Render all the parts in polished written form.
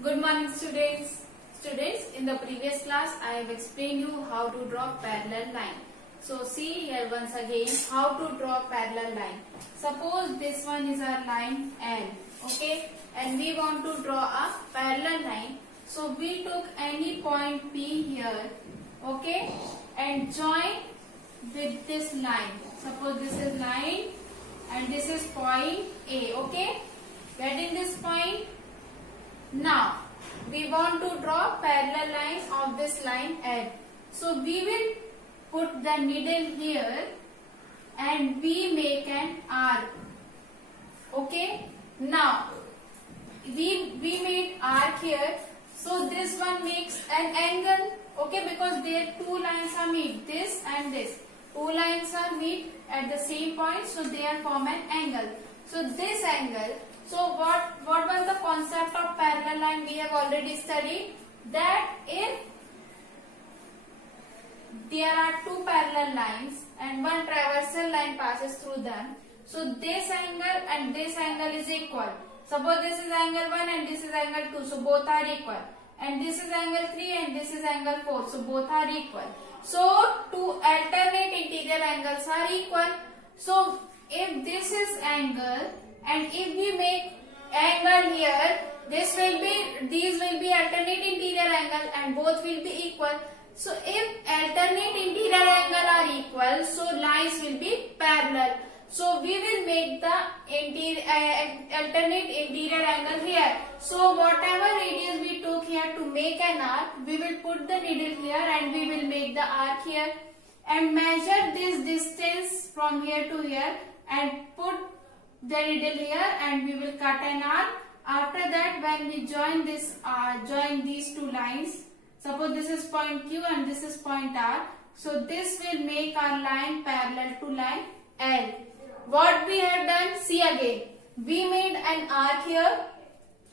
Good morning students. Students, in the previous class I have explained you how to draw parallel line. So see here once again how to draw parallel line. Suppose this one is our line L, okay, and we want to draw a parallel line. So we took any point P here, okay, and join with this line. Suppose this is line and this is point A, okay. Getting this point. Now we want to draw parallel line of this line L. So we will put the needle here and we make an arc. Okay. Now we made arc here. So this one makes an angle. Okay, because there two lines are meet, this and this. Two lines are meet at the same point, so they are form an angle. So this angle. So what was the concept of parallel line? We have already studied that if there are two parallel lines and one traversal line passes through them, so this angle and this angle is equal. Suppose this is angle 1 and this is angle 2, so both are equal. And this is angle 3 and this is angle 4, so both are equal. So two alternate interior angles are equal. So if this is angle and if we make angle here, these will be alternate interior angle and both will be equal. So if alternate interior angle are equal, so lines will be parallel. So we will make the alternate interior angle here. So whatever radius we took here to make an arc, we will put the needle here and we will make the arc here and measure this distance from here to here and put the needle here and we will cut an arc. After that, when we join these two lines, suppose this is point Q and this is point R, so this will make our line parallel to line L. What we have done, see again, we made an arc here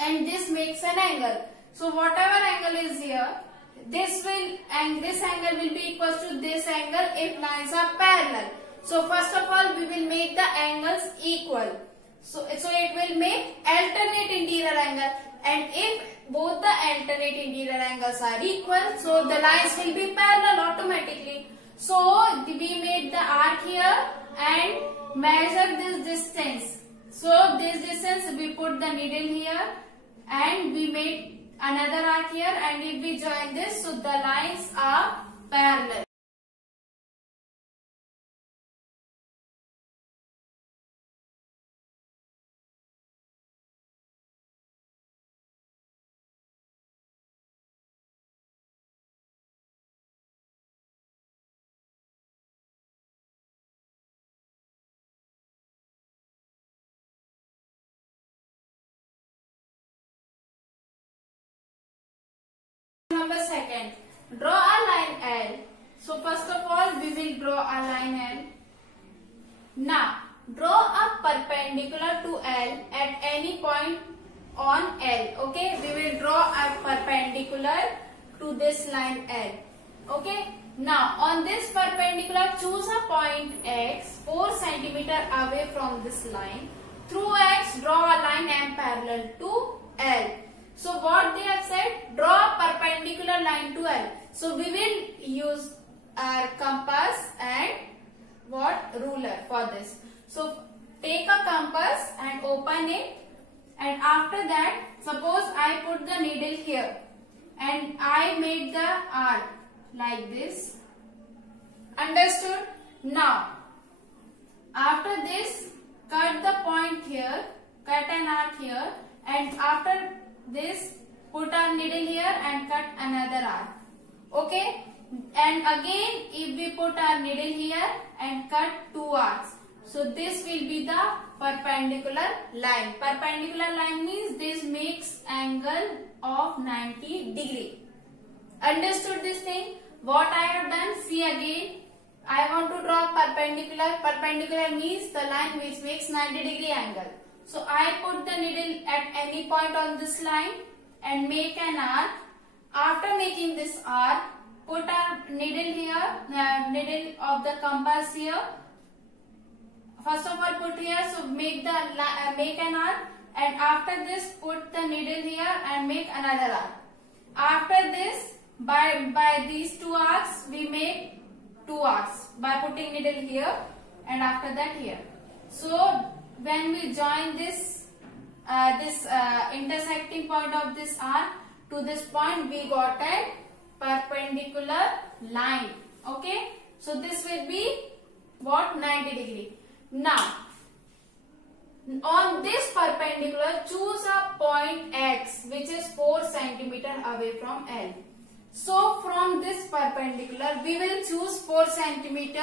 and this makes an angle. So whatever angle is here, this angle will be equal to this angle if lines are parallel. So first of all, we will make the angles equal. So it will make alternate interior angle, and if both the alternate interior angles are equal, so the lines will be parallel automatically. So we made the arc here and measure this distance. So this distance we put the needle here and we made another arc here, and if we join this, so the lines are parallel. Number second, draw a line L. So first of all, we will draw a line L. Now, draw a perpendicular to L at any point on L. Okay, we will draw a perpendicular to this line L. Okay, now on this perpendicular, choose a point X 4 cm away from this line. Through X, draw a line M parallel to L. So what they have said, draw a perpendicular line to L. So we will use our compass and ruler for this. So take a compass and open it, and after that, suppose I put the needle here and I made the arc like this. Understood? Now after this, cut the point here, cut an arc here, and after this, put our needle here and cut another arc. Okay, and again if we put our needle here and cut two arcs, so this will be the perpendicular line. Perpendicular line means this makes angle of 90 degree. Understood this thing? What I have done, see again, I want to draw perpendicular. Perpendicular means the line which makes 90 degree angle. So I put the needle at any point on this line and make an arc. After making this arc, put our needle here, needle of the compass here. First of all put here, so make an arc and after this put the needle here and make another arc. After this, by these two arcs we make two arcs by putting needle here and after that here. So when we join this intersecting point of this arc to this point, we got a perpendicular line. Okay, so this will be what? 90 degree. Now on this perpendicular, choose a point X which is 4 centimeter away from L. So from this perpendicular we will choose 4 centimeter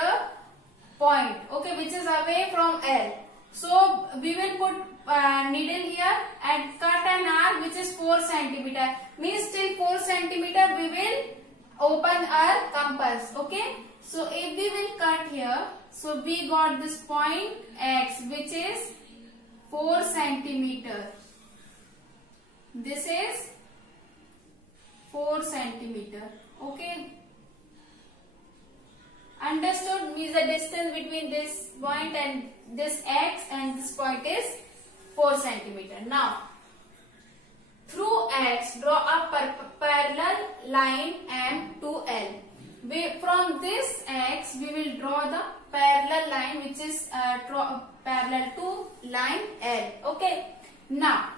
point, okay, which is away from L. So we will put needle here and cut an arc which is 4 centimeter. Means till 4 centimeter we will open our compass. Okay. So if we will cut here, so we got this point X which is 4 centimeter. This is 4 centimeter. Okay. Understood? Means the distance between this point and this X and this point is 4 centimeter. Now, through X, draw a parallel line M to L. From this X, we will draw the parallel line which is parallel to line L. Okay. Now,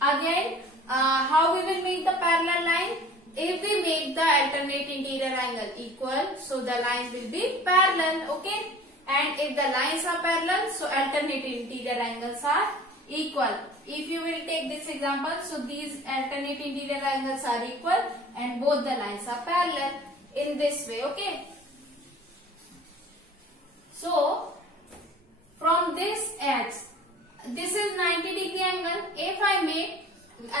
again, how we will make the parallel line? If we make the alternate interior angle equal, so the lines will be parallel. Okay. And if the lines are parallel, so alternate interior angles are equal. If you will take this example, so these alternate interior angles are equal and both the lines are parallel in this way. Okay. So from this X, this is 90 degree angle. If I make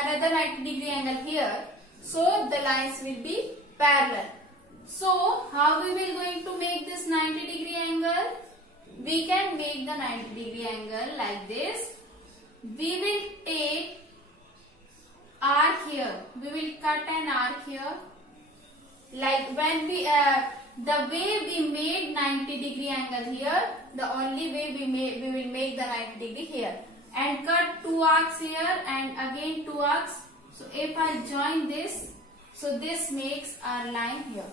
another 90 degree angle here, so the lines will be parallel. So how we will going to make this 90 degree angle? We can make the 90 degree angle like this. We will take arc here. We will cut an arc here. Like when we the way we made 90 degree angle here, the only way we will make the 90 degree here, and cut two arcs here and again two arcs. So if I join this, so this makes our line here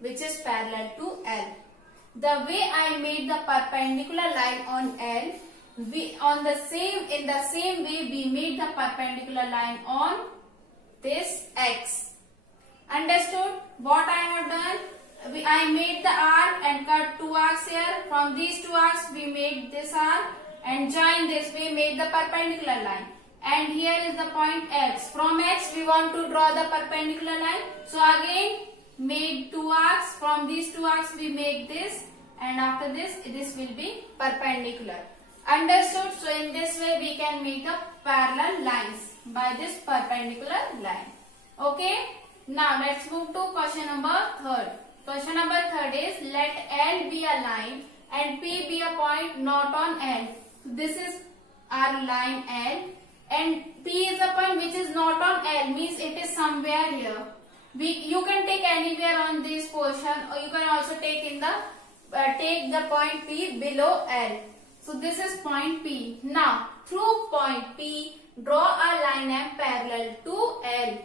which is parallel to L. The way I made the perpendicular line on L, in the same way we made the perpendicular line on this X. Understood? What I have done? I made the arc and cut two arcs here. From these two arcs we made this arc and join this. We made the perpendicular line. And here is the point X. From X we want to draw the perpendicular line. So again made two arcs. From these two arcs we make this, and after this will be perpendicular. Understood? So in this way we can make the parallel lines by this perpendicular line. Okay. Now let's move to question number 3. Question number 3 is, let L be a line and P be a point not on L. So this is our line L and P is a point which is not on L, means it is somewhere here. You can take anywhere on this portion, or you can also take in the take the point P below L. So this is point P. Now through point P, draw a line M parallel to L.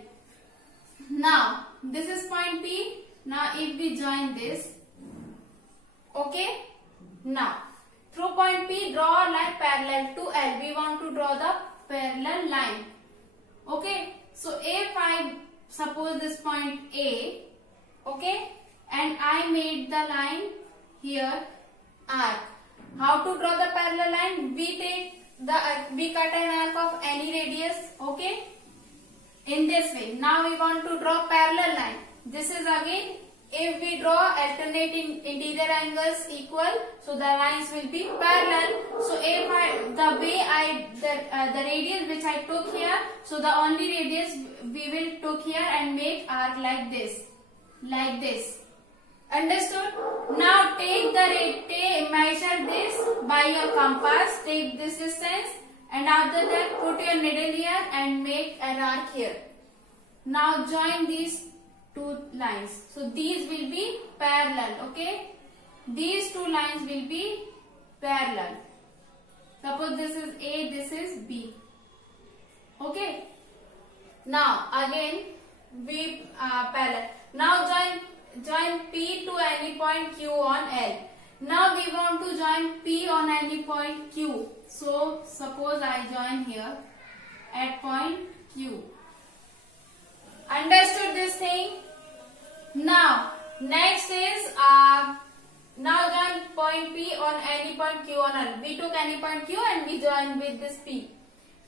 Now this is point P. Now if we join this, okay. Now through point P, draw a line parallel to L. We want to draw the parallel line. Okay. So if I suppose this point A, okay, and I made the line here arc. How to draw the parallel line? We cut an arc of any radius, okay, in this way. Now we want to draw parallel line. This is again, if we draw alternating interior angles equal, so the lines will be parallel. So if the radius which I took here, so the only radius we will took here and make arc like this, like this. Understood? Now measure this by your compass, take this distance, and after that put your needle here and make an arc here. Now join these two lines. So these will be parallel, okay? These two lines will be parallel. Suppose this is A, this is B. Okay. Now again we parallel. Now join P to any point Q on L. Now we want to join P on any point Q. So suppose I join here at point Q. Understood this thing? Now next is now join point P on any point Q on L. We took any point Q and we join with this P.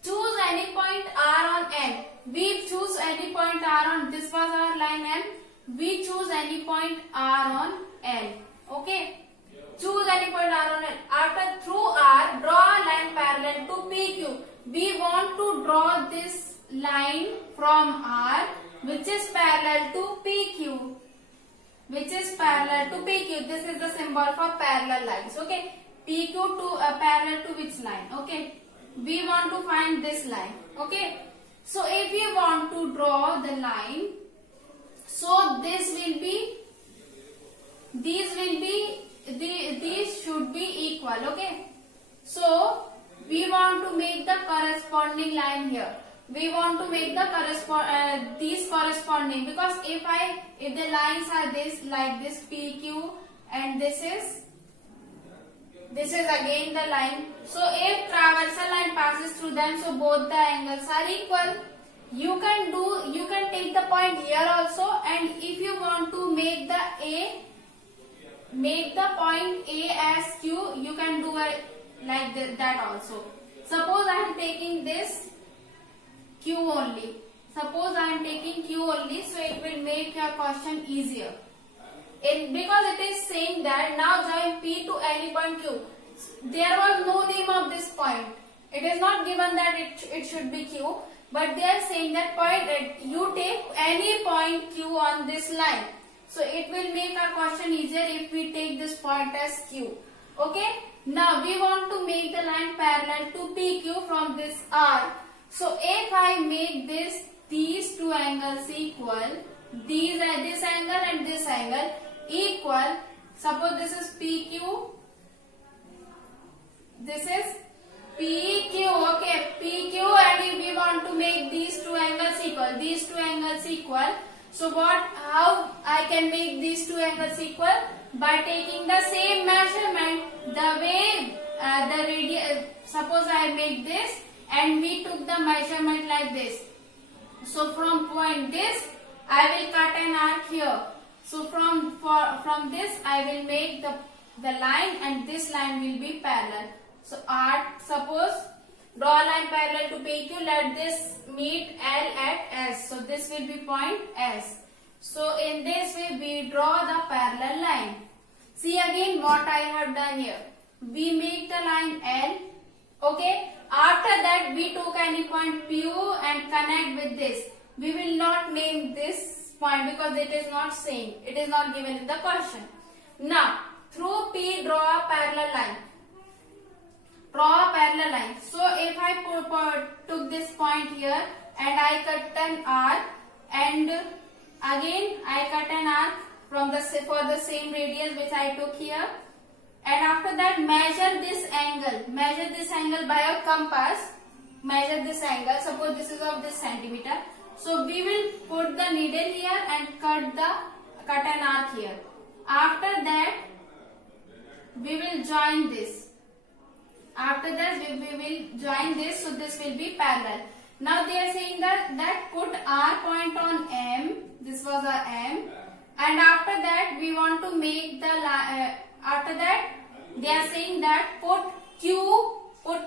Choose any point R on M. We choose any point R on, this was our line M. We choose any point R on L. Okay. Choose any point R on L. After through R, draw a line parallel to PQ. We want to draw this line from R which is parallel to PQ. Which is parallel to PQ. This is the symbol for parallel lines. Okay. PQ to parallel to which line? Okay. We want to find this line. Okay. So if you want to draw the line, so this will be, these should be equal. Okay. So we want to make the corresponding line here. We want to make the these corresponding, because if the lines are this like this PQ and this is again the line. So if traversal line passes through them, so both the angles are equal. You can take the point here also, and if you want to make the point A as Q, you can do it like that also. Suppose I am taking this Q only. Suppose I am taking Q only, so it will make your question easier. Because it is saying that now join P to any point Q. There was no name of this point. It is not given that it should be Q, but they are saying that you take any point Q on this line. So it will make our question easier if we take this point as Q. Okay. Now we want to make the line parallel to PQ from this R. So if I make these two angles equal, this angle and this angle equal, suppose this is PQ, this is PQ, okay, PQ, and if we want to make these two angles equal, so how I can make these two angles equal? By taking the same measurement, the way the radius, suppose I make this and we took the measurement like this. So from point this, I will cut an arc here. So from this, I will make the line, and this line will be parallel. So suppose draw a line parallel to PQ, let this meet L at S. So this will be point S. So in this way we draw the parallel line. See again what I have done here. We make the line L. Okay. After that we took any point Q and connect with this. We will not name this point because it is not saying. It is not given in the question. Now through P draw a parallel line. Draw a parallel line. So if I took this point here and I cut an arc, and again I cut an arc for the same radius which I took here, and after that measure this angle by a compass. Measure this angle. Suppose this is of this centimeter. So we will put the needle here and cut an arc here. After that we will join this. After that we will join this, so this will be parallel. Now they are saying that put R point on M. This was a M, and after that we want to make the after that they are saying that put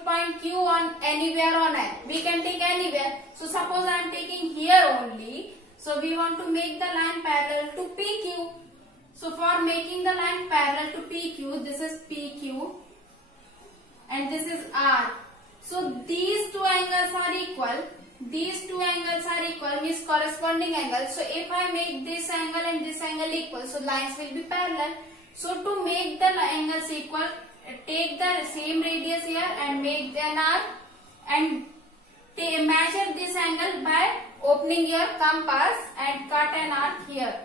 point Q on anywhere on L. We can take anywhere. So suppose I am taking here only. So we want to make the line parallel to PQ. So for making the line parallel to PQ, this is PQ. And this is R. So these two angles are equal. These two angles are equal, means corresponding angles. So if I make this angle and this angle equal, so lines will be parallel. So to make the angles equal, take the same radius here and make an arc, and measure this angle by opening your compass and cut an arc here.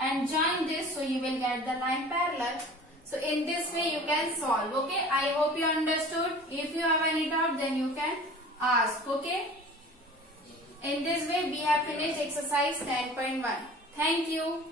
And join this, so you will get the line parallel. So in this way you can solve. Okay, I hope you understood. If you have any doubt, then you can ask. Okay. In this way, we have finished exercise 10.1. Thank you.